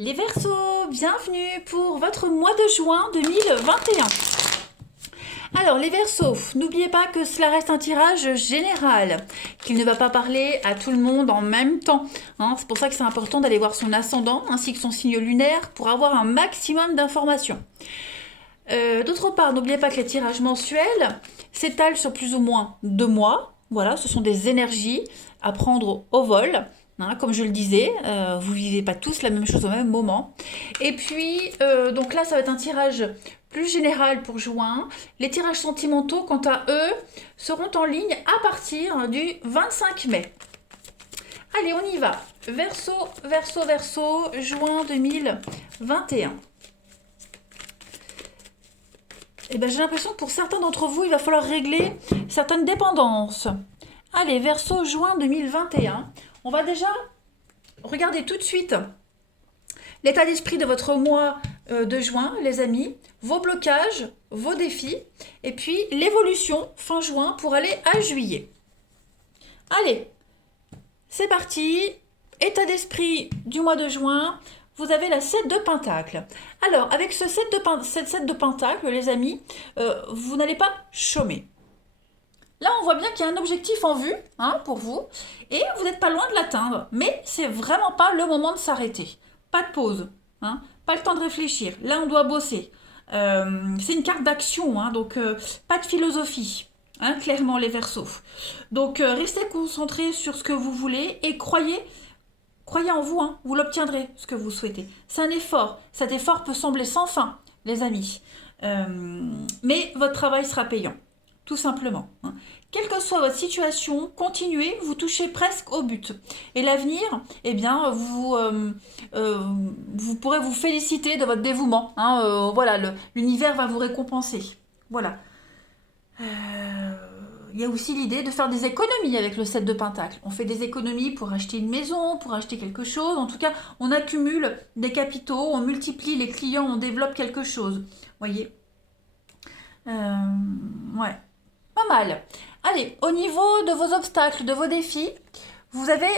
Les Verseaux, bienvenue pour votre mois de juin 2021. Alors les Verseaux, n'oubliez pas que cela reste un tirage général, qu'il ne va pas parler à tout le monde en même temps. C'est pour ça que c'est important d'aller voir son ascendant ainsi que son signe lunaire pour avoir un maximum d'informations. D'autre part, n'oubliez pas que les tirages mensuels s'étalent sur plus ou moins 2 mois. Voilà, ce sont des énergies à prendre au vol. Comme je le disais, vous vivez pas tous la même chose au même moment. Et puis, donc là, ça va être un tirage plus général pour juin. Les tirages sentimentaux, quant à eux, seront en ligne à partir du 25 mai. Allez, on y va. Verseau, verseau, verseau, juin 2021. J'ai l'impression que pour certains d'entre vous, il va falloir régler certaines dépendances. Allez, Verseau, juin 2021. On va déjà regarder tout de suite l'état d'esprit de votre mois de juin, les amis, vos blocages, vos défis, et puis l'évolution fin juin pour aller à juillet. Allez, c'est parti. État d'esprit du mois de juin. Vous avez la 7 de Pentacle. Alors, avec cette 7 de Pentacle, les amis, vous n'allez pas chômer. Là, on voit bien qu'il y a un objectif en vue pour vous et vous n'êtes pas loin de l'atteindre. Mais c'est vraiment pas le moment de s'arrêter. Pas de pause. Pas le temps de réfléchir. Là, on doit bosser. C'est une carte d'action, donc pas de philosophie. Clairement, les Verseaux. Donc, restez concentrés sur ce que vous voulez et croyez en vous, vous l'obtiendrez, ce que vous souhaitez. C'est un effort. Cet effort peut sembler sans fin, les amis. Mais votre travail sera payant, tout simplement. Quelle que soit votre situation, continuez, vous touchez presque au but. Et l'avenir, vous pourrez vous féliciter de votre dévouement. Voilà, l'univers va vous récompenser. Voilà. Il y a aussi l'idée de faire des économies avec le 7 de Pentacle. On fait des économies pour acheter une maison, pour acheter quelque chose. En tout cas, on accumule des capitaux, on multiplie les clients, on développe quelque chose. Voyez Ouais, pas mal. Allez, au niveau de vos obstacles, de vos défis, vous avez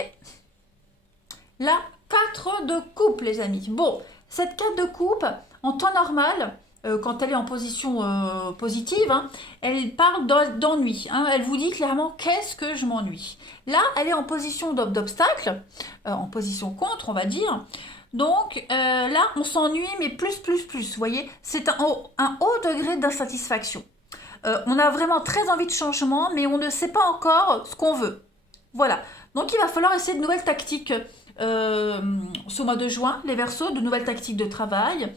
la 4 de coupe, les amis. Bon, cette 4 de coupe, en temps normal, quand elle est en position positive, elle parle d'ennui. Elle vous dit clairement qu'est-ce que je m'ennuie. Là, elle est en position d'obstacle, en position contre, on va dire. Donc là, on s'ennuie, mais plus. Vous voyez, c'est un haut degré d'insatisfaction. On a vraiment très envie de changement, mais on ne sait pas encore ce qu'on veut. Voilà. Donc il va falloir essayer de nouvelles tactiques ce mois de juin, les Verseaux, de nouvelles tactiques de travail,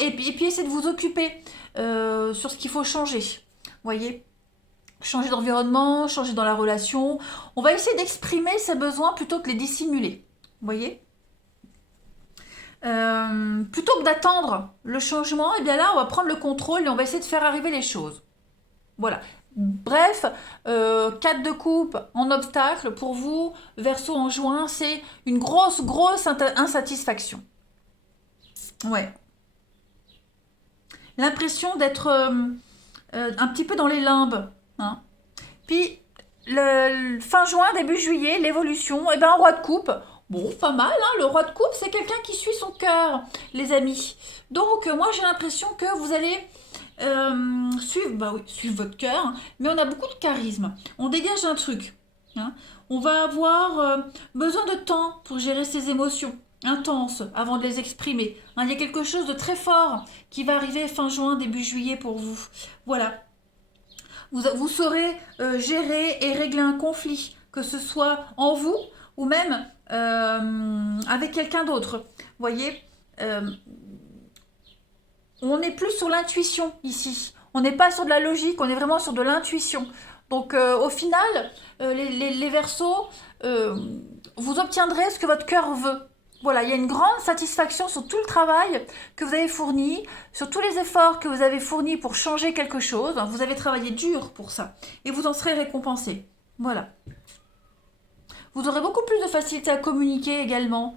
et puis essayer de vous occuper sur ce qu'il faut changer. Voyez, changer d'environnement, changer dans la relation. On va essayer d'exprimer ses besoins plutôt que les dissimuler. Voyez, plutôt que d'attendre le changement, là, on va prendre le contrôle et on va essayer de faire arriver les choses. Voilà. Bref, 4 de coupe en obstacle, pour vous, Verseau en juin, c'est une grosse insatisfaction. Ouais. L'impression d'être un petit peu dans les limbes. Puis, fin juin, début juillet, l'évolution, roi de coupe. Bon, pas mal, le roi de coupe, c'est quelqu'un qui suit son cœur, les amis. Donc, moi, j'ai l'impression que vous allez suivre votre cœur, mais on a beaucoup de charisme. On dégage un truc. On va avoir besoin de temps pour gérer ses émotions intenses avant de les exprimer. Il y a quelque chose de très fort qui va arriver fin juin, début juillet pour vous. Voilà. Vous saurez gérer et régler un conflit, que ce soit en vous ou même avec quelqu'un d'autre. Voyez, on est plus sur l'intuition ici. On n'est pas sur de la logique, on est vraiment sur de l'intuition. Donc au final, les Verseaux, vous obtiendrez ce que votre cœur veut. Voilà, il y a une grande satisfaction sur tout le travail que vous avez fourni, sur tous les efforts que vous avez fournis pour changer quelque chose. Vous avez travaillé dur pour ça et vous en serez récompensé. Voilà. Vous aurez beaucoup plus de facilité à communiquer également.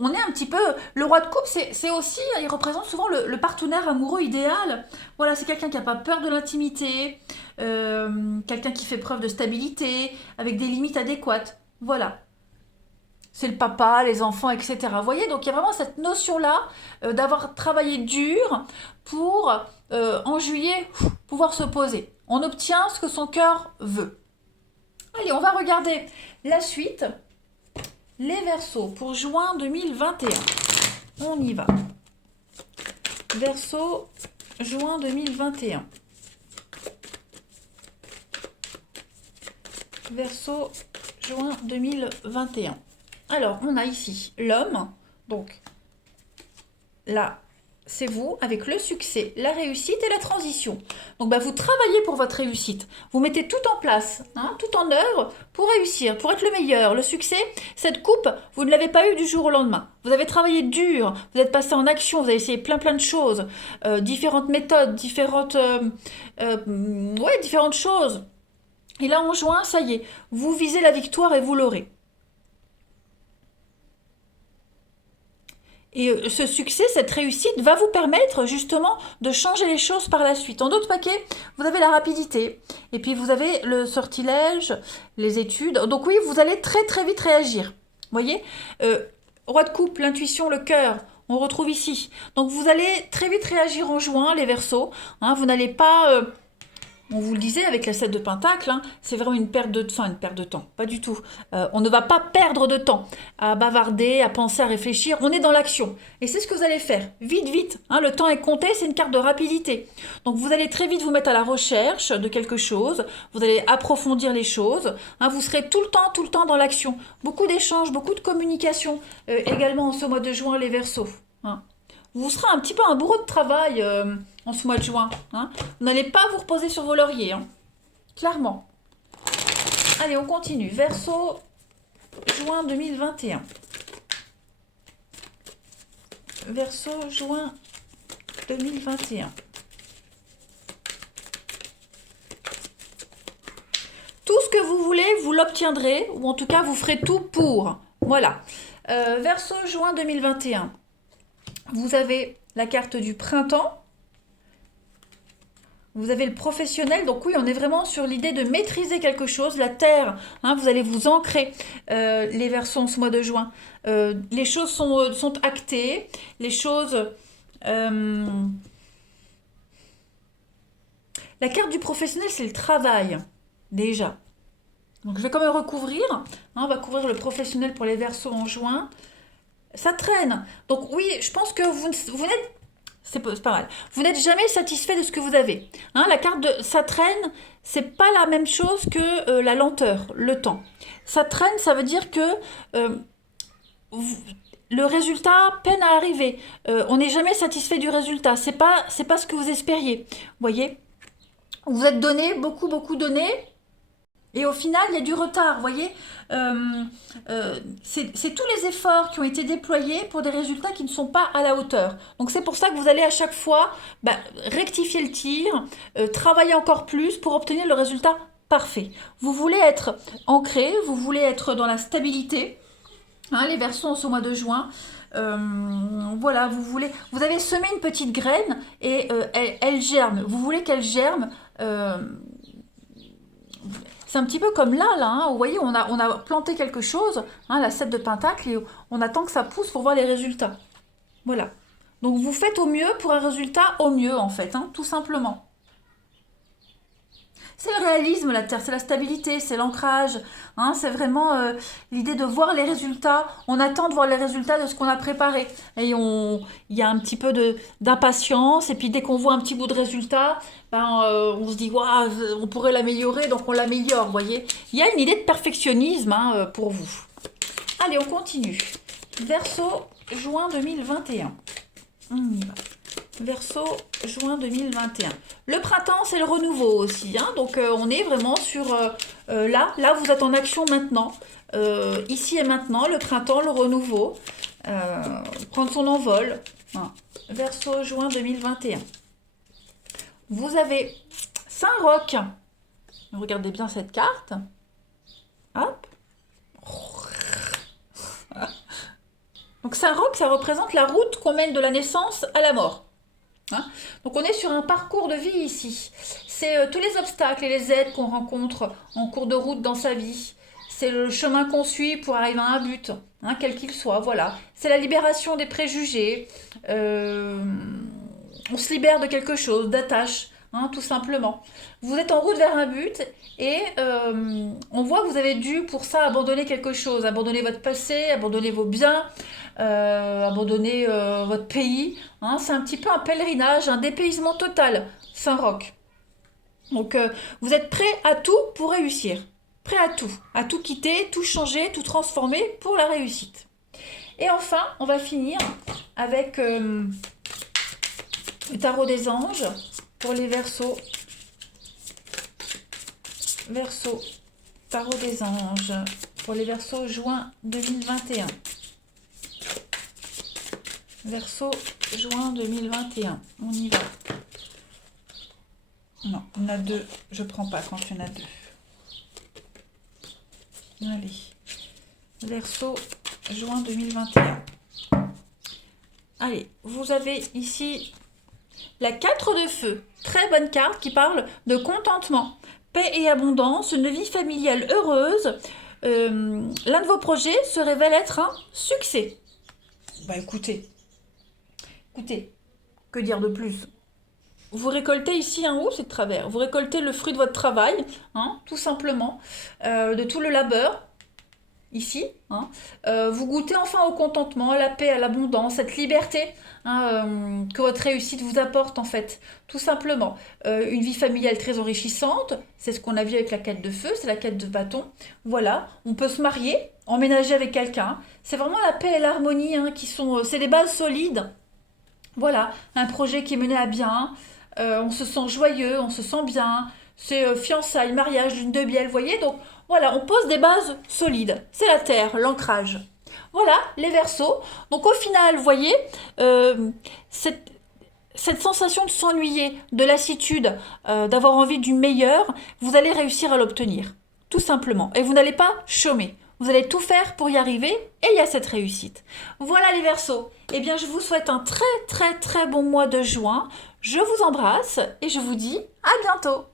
On est un petit peu... Le roi de coupe, c'est aussi... Il représente souvent le partenaire amoureux idéal. Voilà, c'est quelqu'un qui n'a pas peur de l'intimité, quelqu'un qui fait preuve de stabilité, avec des limites adéquates. Voilà. c'est le papa, les enfants, etc. Vous voyez, donc il y a vraiment cette notion-là d'avoir travaillé dur pour, en juillet, pouvoir se poser. On obtient ce que son cœur veut. Allez, on va regarder la suite. Les Verseaux pour juin 2021. On y va. Verseau, juin 2021. Verseau, juin 2021. Alors, on a ici l'homme. Donc, là, c'est vous avec le succès, la réussite et la transition. Donc, vous travaillez pour votre réussite. Vous mettez tout en place, tout en œuvre pour réussir, pour être le meilleur. Le succès, cette coupe, vous ne l'avez pas eu du jour au lendemain. Vous avez travaillé dur, vous êtes passé en action, vous avez essayé plein de choses, différentes méthodes, différentes choses. Et là, en juin, ça y est, vous visez la victoire et vous l'aurez. Et ce succès, cette réussite va vous permettre justement de changer les choses par la suite. En d'autres paquets, vous avez la rapidité. Et puis vous avez le sortilège, les études. Donc oui, vous allez très très vite réagir. Vous voyez, roi de coupe, l'intuition, le cœur, on retrouve ici. Donc vous allez très vite réagir en juin, les Verseaux. Vous n'allez pas... on vous le disait avec la 7 de Pentacle, c'est vraiment une perte de temps, pas du tout. On ne va pas perdre de temps à bavarder, à penser, à réfléchir, on est dans l'action. Et c'est ce que vous allez faire, vite, vite. Le temps est compté, c'est une carte de rapidité. Donc vous allez très vite vous mettre à la recherche de quelque chose, vous allez approfondir les choses, vous serez tout le temps dans l'action. Beaucoup d'échanges, beaucoup de communication, également en ce mois de juin, les Verseaux. Vous serez un petit peu un bourreau de travail en ce mois de juin. Vous n'allez pas vous reposer sur vos lauriers. Clairement. Allez, on continue. Verseau, juin 2021. Verseau, juin 2021. Tout ce que vous voulez, vous l'obtiendrez, ou en tout cas, vous ferez tout pour. Voilà. Verseau, juin 2021. Vous avez la carte du printemps. Vous avez le professionnel. Donc oui, on est vraiment sur l'idée de maîtriser quelque chose. La terre, vous allez vous ancrer. Les Verseaux en ce mois de juin. Les choses sont actées. Les choses... la carte du professionnel, c'est le travail. Déjà. Donc je vais quand même recouvrir. On va couvrir le professionnel pour les Verseaux en juin. Ça traîne. Donc oui, je pense que vous n'êtes... C'est pas mal. Vous n'êtes jamais satisfait de ce que vous avez. La carte de ça traîne, c'est pas la même chose que la lenteur, le temps. Ça traîne, ça veut dire que le résultat peine à arriver. On n'est jamais satisfait du résultat. C'est pas ce que vous espériez. Vous voyez ? Vous êtes donné, beaucoup donné. Et au final, il y a du retard, vous voyez. C'est tous les efforts qui ont été déployés pour des résultats qui ne sont pas à la hauteur. Donc c'est pour ça que vous allez à chaque fois rectifier le tir, travailler encore plus pour obtenir le résultat parfait. Vous voulez être ancré, vous voulez être dans la stabilité. Les Verseaux en ce mois de juin. Voilà, vous avez semé une petite graine et elle germe. Vous voulez qu'elle germe. C'est un petit peu comme là, vous voyez, on a planté quelque chose, la 7 de Pentacle, et on attend que ça pousse pour voir les résultats. Voilà. Donc vous faites au mieux pour un résultat au mieux, en fait, tout simplement. C'est le réalisme, la Terre, c'est la stabilité, c'est l'ancrage. C'est vraiment l'idée de voir les résultats. On attend de voir les résultats de ce qu'on a préparé. Et il y a un petit peu d'impatience. Et puis dès qu'on voit un petit bout de résultat, on se dit, waouh, on pourrait l'améliorer, donc on l'améliore, vous voyez. Il y a une idée de perfectionnisme pour vous. Allez, on continue. Verseau, juin 2021. On y va. Verseau, juin 2021. Le printemps, c'est le renouveau aussi. Donc, on est vraiment sur... là, vous êtes en action maintenant. Ici et maintenant, le printemps, le renouveau. Prendre son envol. Verseau, juin 2021. Vous avez Saint-Roch. Regardez bien cette carte. Hop. Donc, Saint-Roch, ça représente la route qu'on mène de la naissance à la mort. Donc on est sur un parcours de vie ici. C'est tous les obstacles et les aides qu'on rencontre en cours de route dans sa vie. C'est le chemin qu'on suit pour arriver à un but. hein, quel qu'il soit, voilà. C'est la libération des préjugés. On se libère de quelque chose, d'attache, hein, tout simplement. Vous êtes en route vers un but et on voit que vous avez dû pour ça abandonner quelque chose, abandonner votre passé, abandonner vos biens, abandonner votre pays. Hein. C'est un petit peu un pèlerinage, un dépaysement total, Saint-Roch. Donc vous êtes prêt à tout pour réussir. Prêt à tout quitter, tout changer, tout transformer pour la réussite. Et enfin, on va finir avec le tarot des anges pour les Verseaux. Verseau, tarot des anges pour les Verseaux juin 2021. Verseau juin 2021. On y va. Non, il y en a deux. Je prends pas quand il y en a deux. Allez. Verseau juin 2021. Allez, vous avez ici la 4 de feu. Très bonne carte qui parle de contentement, paix et abondance, une vie familiale heureuse. L'un de vos projets se révèle être un succès. Bah écoutez, que dire de plus? Vous récoltez ici un haut, c'est de travers. Vous récoltez le fruit de votre travail, hein, tout simplement, de tout le labeur, ici. Hein. Vous goûtez enfin au contentement, à la paix, à l'abondance, cette liberté hein, que votre réussite vous apporte, en fait, tout simplement. Une vie familiale très enrichissante, c'est ce qu'on a vu avec la quête de feu, c'est la quête de bâton. Voilà, on peut se marier, emménager avec quelqu'un. C'est vraiment la paix et l'harmonie hein, qui sont... c'est des bases solides. Voilà, un projet qui est mené à bien, on se sent joyeux, on se sent bien, c'est fiançailles, mariage, lune de miel, vous voyez, donc voilà, on pose des bases solides, c'est la terre, l'ancrage. Voilà, les Verseaux. Donc au final, vous voyez, cette sensation de s'ennuyer, de lassitude, d'avoir envie du meilleur, vous allez réussir à l'obtenir, tout simplement. Et vous n'allez pas chômer. Vous allez tout faire pour y arriver et il y a cette réussite. Voilà les Verseaux. Eh bien, je vous souhaite un très très très bon mois de juin. Je vous embrasse et je vous dis à bientôt.